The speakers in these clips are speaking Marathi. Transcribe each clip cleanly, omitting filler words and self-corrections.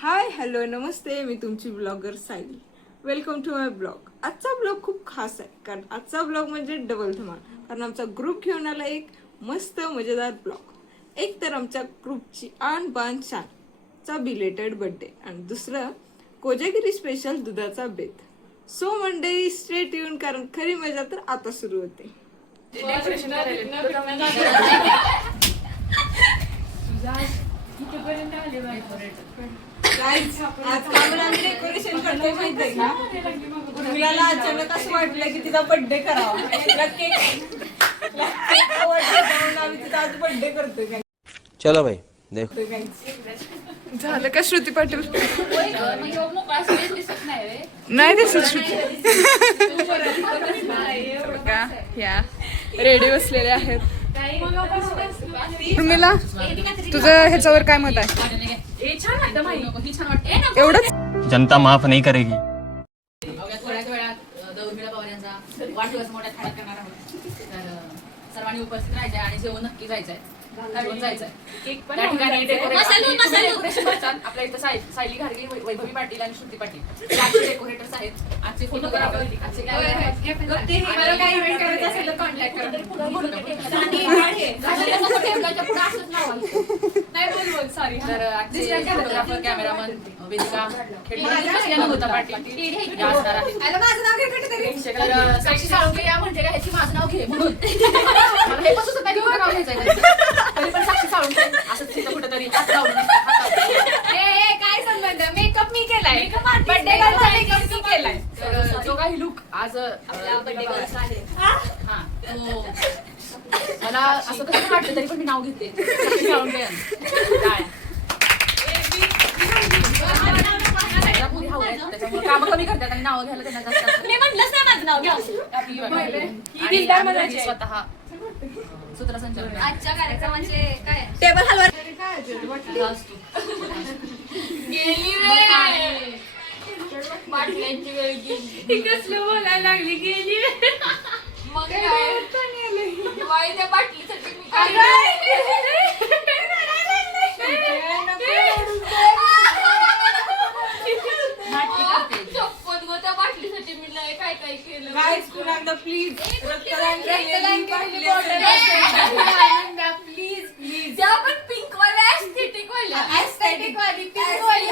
हाय हॅलो नमस्ते, मी तुमची blogger Sayali. Welcome to my blog. आजचा ब्लॉग खूप खास आहे, कारण आजचा ब्लॉग म्हणजे डबल धमाल. कारण आमचा ग्रुप घेऊन आला एक मस्त मजेदार ब्लॉग. एक तर आमच्या ग्रुपची आन बान शान चा बिलेटेड बर्थडे आणि दुसरं कोजागिरी स्पेशल दुधाचा बेत. सो मंडे स्ट्रेट येऊन, कारण खरी मजा तर आता सुरू होते. आम्ही डेकोरेशन करतो माहिती आहे का? मुलाला अचानक असं वाटलं की तिचा बर्थडे करावा. आम्ही तिचा आज बर्थडे करतोय. चलो भाई देखो. झालं का श्रुती पाटील? नाही दिसत श्रुती. या रेडी बसलेले आहेत. उर्मिला, तुझं ह्याच्यावर काय मत आहे? एवढंच जनता माफ नहीं करेगी. थोड्याच वेळात उर्मिला पवार यांचा वाढदिवस मोठ्या थाटात करणार आहोत. तर सर्वांनी उपस्थित राहायचंय आणि जेवण नक्की जायचंय, जेवण जायचंय. त्या ठिकाणी डेकोरेशन करतात आपल्या इथं सायली घारगे, वैभवी पाटील आणि श्रुती पाटील आजचे डेकोरेटर्स आहेत. आजचे फोटोग्राफर, आजचे काही इव्हेंट करायचं असेल तर कॉन्टॅक्ट करा. तर आजचे फोटोग्राफर, कॅमेरामन, वेदिका होता पाटील असणार आहे. साक्षी साळुंखे या म्हणते का ह्याची माझं नाव घे म्हणून हे पण सुद्धा नाव घ्यायचंय. तरी पण साक्षी साळुंखे असंच तिथं कुठेतरी हात लावून काय संबंध? मेकअप मी केलाय, बर्थडे मेकअप मी केलाय. तर जो काही लुक आज मला असं कसं वाटलं तरी पण मी नाव घेते. काम कमी करतात आणि नाव घ्यायला त्यांना जास्त. मी म्हटलंच नाही माझं नाव घ्या. स्वतः सूत्रसंचालन आजच्या कार्यक्रमाचे काय टेबल हलवा गेली बाटल्यांची वेळ गेली. कसलं बोलायला लागली गेली. मग काय त्या बाटलीसाठी मी काय चप्पल गो त्या बाटलीसाठी मी काय काय केलं. प्लीज प्लीज प्लीज त्या पण पिंक वाल्या एस्थेटिक वाल्या वाली पिंक वाली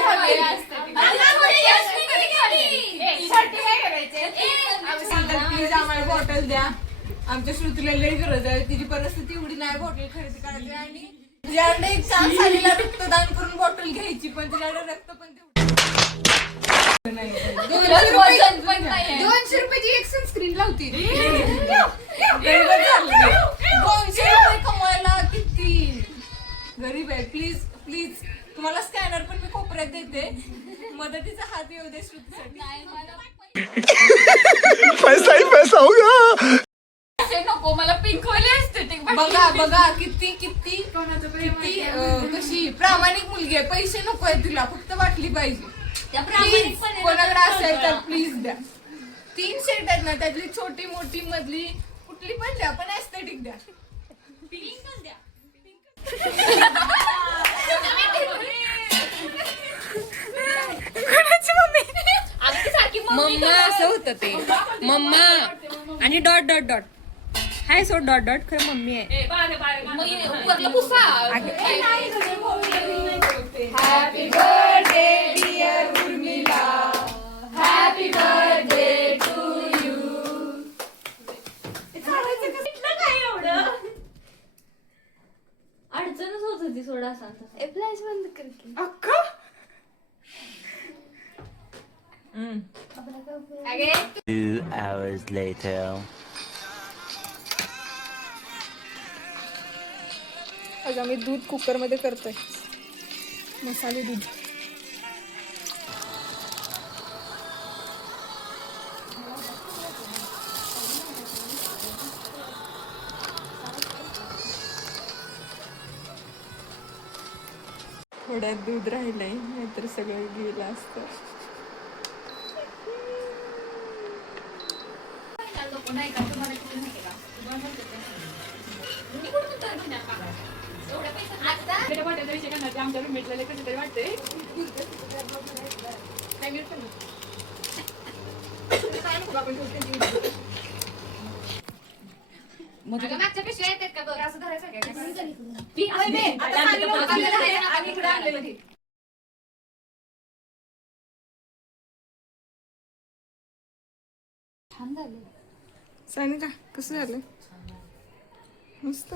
प्लीज आम्हाला बॉटल द्या. आमच्या श्रुतीला लई गरज आहे, तिची परिस्थिती एवढी नाही बॉटल खरेदी करायची. आणि तिच्याकडे एक 4 सालीला रक्तदान करून बॉटल घ्यायची, पण तिच्याकडे रक्त पण 200 रुपयाची एक सनस्क्रीन लावती. 200 रुपये कमवायला किती गरीब आहे. प्लीज प्लीज तुम्हाला स्कॅनर पण मी कोपऱ्यात देते, मदतीचा हात येऊ दे श्रुतीसाठी. पैसा ही पैसा होगा. नको मला पिंक वाली एस्थेटिक. बघा बघा किती किती किती कशी प्रामाणिक मुलगी आहे. पैसे नको आहे तिला, फक्त बाटली पाहिजे. कोणाकडे असेल तर प्लीज द्या. 3 सेट आहेत ना, त्यातली छोटी मोठी मधली कुठली पण द्या, पण एस्थेटिक द्या. पिंक द्या. मम्मा असं होतं ते. मम्मा आणि dot dot dot hi so dot dot खरं मम्मी आहे. Happy birthday dear Urmila, happy birthday to you. काय एवढं अडचणच होत होती. सोडा सांगता फ्लॅश बंद कर की अक्का. 2 hours later. आज आम्ही दूध कुकर मध्ये करतोय, मसाले दूध. थोड्यात दूध राहिलंय, नाहीतर सगळं गेलं असतं. आमच्या रूममेटला कधीतरी वाटतंय अगं, मागच्या पिशव्या येतात का बघ, असं धरायचं का? छान झालं. सानिका कसं झालं? मस्त.